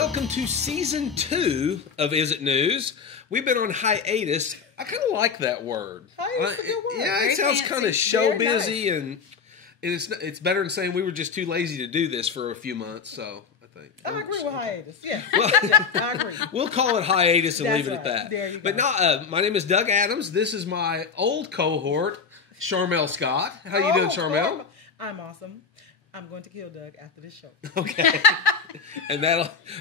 welcome to Season 2 of Is It News. We've been on hiatus. I kind of like that word. Hiatus is a good word. Yeah, Very it sounds fancy. kind of show Very busy, and it's better than saying we were just too lazy to do this for a few months, so I think. I agree with hiatus. Yeah. Well, Yeah, I agree. We'll call it hiatus and That's leave it at right. that. There you go. But no, my name is Doug Adams. This is my old cohort, Charmel Scott. How you doing, Charmel? I'm awesome. I'm going to kill Doug after this show. Okay. And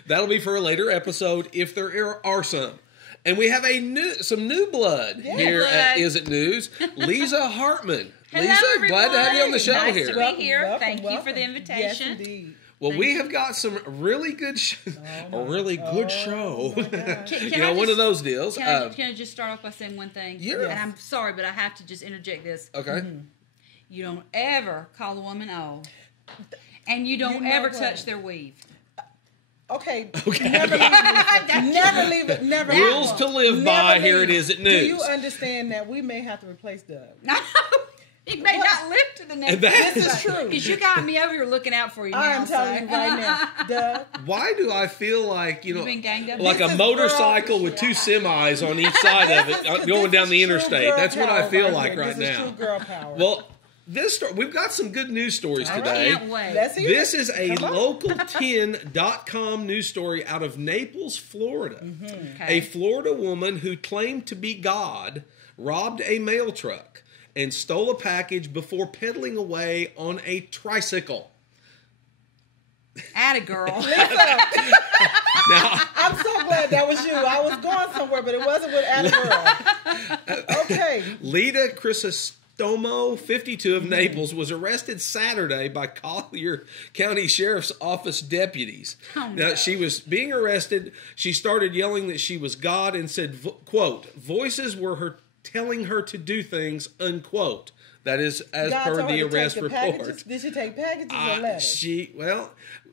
that'll be for a later episode if there are some. And we have some new blood here at Is It News. Lisa Hartman. Hello, Lisa, everyone. glad to have you on the show Nice here. to be here. Welcome, Thank you for welcome. the invitation. Yes, indeed. Well, we have got some really good show. Oh, show. my God. Can One I of those deals. Can I just start off by saying one thing? Yes. And I'm sorry, but I have to just interject this. Okay. You don't ever call a woman old. And you don't You know ever what? touch their weave. Okay. Okay. Never leave it. Never leave it. Never. Rules to live by here at Is It News. Do you understand that we may have to replace Doug? No. He may not live to the next And that- This is true. Because you got me over here looking out for you now. I am telling you right now, Doug. Why do I feel like, You've been ganged up. like This a is motorcycle with two semis on each side of it going down the interstate? That's what I feel like right This is now. true girl power. Well, we've got some good news stories today. Can't wait. Let's hear This it. is a Come on. local10.com news story out of Naples, Florida. Mm-hmm. Okay. A Florida woman who claimed to be God robbed a mail truck and stole a package before pedaling away on a tricycle. Atta girl. Now, I'm so glad that was you. I was going somewhere, but it wasn't with Atta Girl. Okay. Lita Crisostomo, 52 of Naples, was arrested Saturday by Collier County Sheriff's Office deputies. Oh, Now, no. she was being arrested. She started yelling that she was God and said, quote, voices were telling her to do things, unquote. That is as God per told her the to take arrest the report. packages. Did she take packages or letters?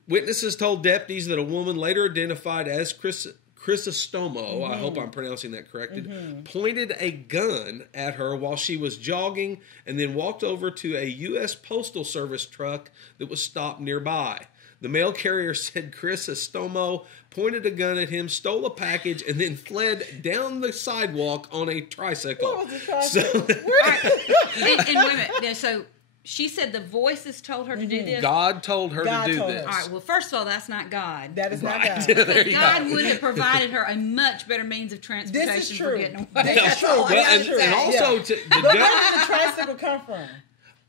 Witnesses told deputies that a woman later identified as Crisostomo, I hope I'm pronouncing that corrected, pointed a gun at her while she was jogging and then walked over to a U.S. Postal Service truck that was stopped nearby. The mail carrier said Crisostomo pointed a gun at him, stole a package, and then fled down the sidewalk on a tricycle. What was the tricycle? and wait a minute. So she said the voices told her to do this. God told her God to do told this. her. All right. Well, first of all, that's not God. That is not God. There you God go. would have provided her a much better means of transportation This is for true. getting away. This is true. Well, This is true. and also, Yeah. the But gun, where did the tricycle come from?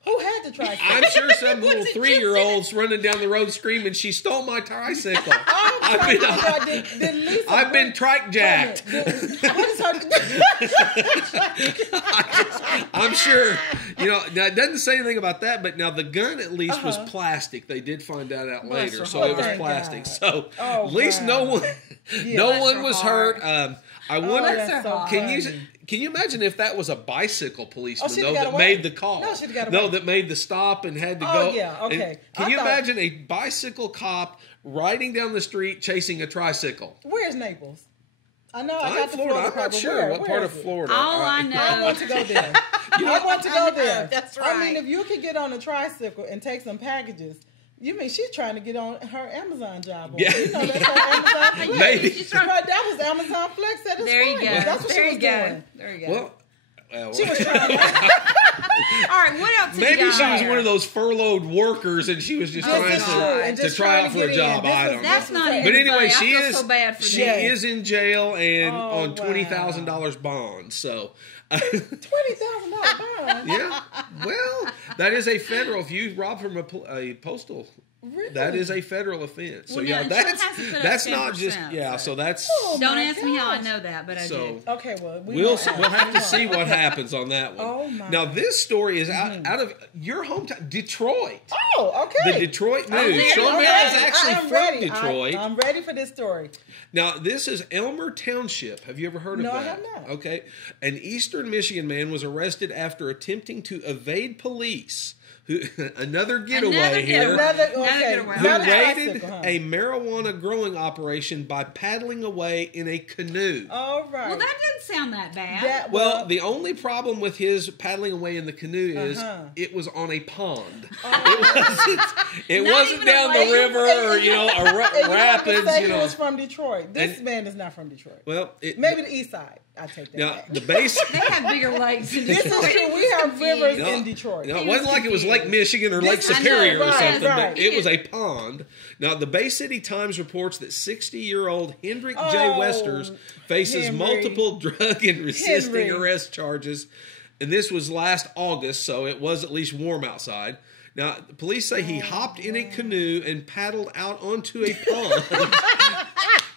Who had the tricycle? I'm sure some little it 3-year-olds running down the road screaming, "She stole my tricycle." I'm trying to figure out, did Lisa I've been trike jacked. What is her? I'm sure. Now it doesn't say anything about that, but now the gun at least was plastic. They did find that out Bless later, her so it was heart. plastic. Thank So Oh, at least wow. no one Bless her was heart. hurt. I Oh, wonder. that's so Can funny. you imagine if that was a bicycle policeman she'd though got that away. made the call? No, she'd got away. that made the stop and had to Oh, go. yeah, okay. And can I you thought- imagine a bicycle cop riding down the street chasing a tricycle? Where's Naples? I know I I'm got the Florida. Florida I'm part, not but sure what where part is of it? Florida. All I know. I want to go there. I want to go there. That's I mean, right. if you could get on a tricycle and take some packages, you mean she's trying to get on her Amazon job? Yeah. You know that's her Amazon Flex. Maybe. She's trying- Right, that was Amazon Flex at its There you finest. go. That's what There she you was go. doing. There you go. Well, She was trying to. All right. What else? maybe you she got was here? one of those furloughed workers, and she was just trying This is true. And to just try trying out to for a get job. in. I This don't is- know. That's not even. But anyway, funny. she I feel is so bad for she them. is in jail and Oh, on wow. $20,000 bond. So, $20,000 bond. yeah, well, that is a federal. If you rob from a postal, Really? that is a federal offense. So Well, yeah, no, she that's has to put up that's not just 10%, So that's Oh, Don't my ask me how I gosh. know that, but I so. do. Okay, well, We'll won't ask. have to We see won't. what happens on that one. Oh, my. Now this story is out of your hometown, Detroit. Oh, okay. The Detroit Oh, News. there Sean you Bell go. is actually I'm from ready. Detroit. I'm ready for this story. Now, this is Elmer Township. Have you ever heard of No, that? I have not. Okay. An Eastern Michigan man was arrested after attempting to evade police. Another getaway Another here. getaway. Okay. get away. who Not a raided tricycle, huh? a marijuana growing operation by paddling away in a canoe. All right. Well, that didn't sound that bad. Well, the only problem with his paddling away in the canoe is Uh-huh. it was on a pond. Oh. It Not wasn't even down a the lake. river or And you rapids. say You he know, was from Detroit. This And- man is not from Detroit. well, Maybe the East Side. I take that now back. the base. They have bigger lakes in This Detroit. is true. We have rivers No, in Detroit. No, it He wasn't was like it was Lake confused. Michigan or Lake I know, Superior or right, something, right. but it was a pond. Now, the Bay City Times reports that 60-year-old Hendrick J. Oh, Westers faces Henry. multiple drug and resisting Henry. arrest charges, and this was last August, so it was at least warm outside. Now, the police say he hopped in a canoe and paddled out onto a pond.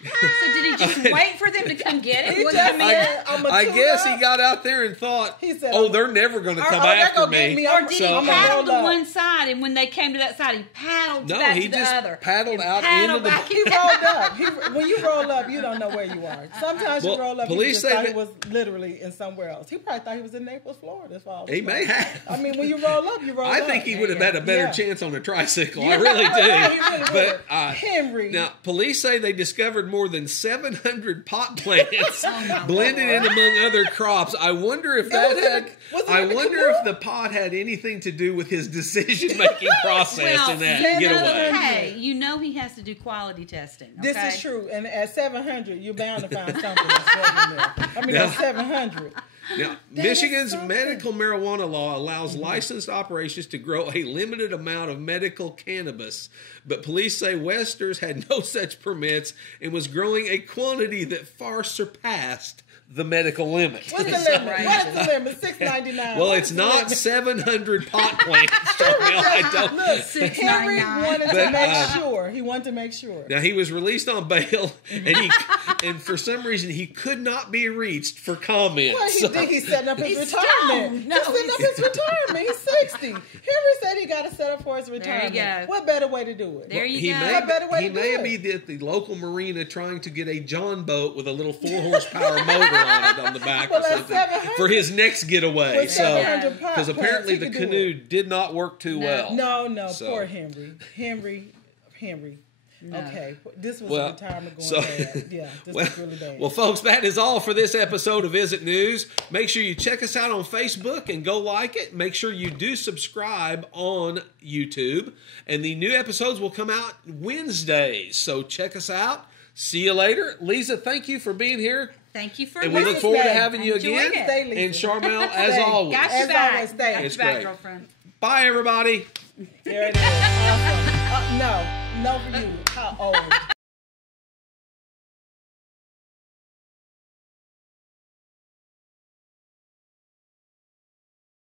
So did he just wait for them to come get him? He When just they- said, "I'ma I tune guess up." he got out there and thought, He said, "Oh, they're never going to come they're after gonna get me." me. Or did he So, paddle to up. one side, and when they came to that side, he paddled No, back he to the just other? paddled And out paddled into the- back He in. rolled up. When you roll up, you don't know where you are. Sometimes Well, you roll up, police you just say thought that- he was literally in somewhere else. He probably thought he was in Naples, Florida. That's all. He may have. I mean, when you roll up, you roll up. I think he would have Yeah. had a better Yeah. chance on a tricycle. I really do. Yeah, he really but would. uh, Henry. now, police say they discovered more than 700 pot plants my blended in among other crops. I wonder if that was in had. the- was it I in the wonder canoe? if the pot had anything to do with his decision-making process Well, in that then getaway. Hey, you know he has to do quality testing. This okay? is true. And at 700, you're bound to find something that's better than that. I mean, at 700. Now, That Michigan's is something. medical marijuana law allows licensed operations to grow a limited amount of medical cannabis, but police say Westers had no such permits and was growing a quantity that far surpassed the medical limit. What's the It's limit? outrageous. What's the limit? $6.99. Well, What's it's the not limit? 700 pot plants, Charmel. I don't. Look, Henry $6.99. wanted to But, make sure. He wanted to make sure. Now he was released on bail, and for some reason he could not be reached for comment. Well, he So- think he's setting up his He's retirement. stoned. No, he's setting up his retirement. He's 60. Henry said he got to set up for his retirement. go. What better way to do it? There you He go. may, What better way he to may do be it? at the local marina trying to get a John boat with a little 4-horsepower motor on it on the back Well, or that's something 700. for his next getaway. With So 700 pot because plants, apparently he the could do canoe it. did not work too well. No, So- poor Henry. Henry. No. Okay, this was Well, a retirement going so- bad. Yeah, this Well, was really bad. well, folks, that is all for this episode of Is It News. Make sure you check us out on Facebook and go like it. Make sure you do subscribe on YouTube. And the new episodes will come out Wednesdays. So check us out. See you later. Lisa, thank you for being here. Thank you for And we look listening. forward to Stay. having you Enjoyed again. it. Stay, Lisa. And Charmel, as Stay. always. Got As your back. always, stay. Got It's your back, great. girlfriend. Bye, everybody. There it is. Awesome. No for you. How old?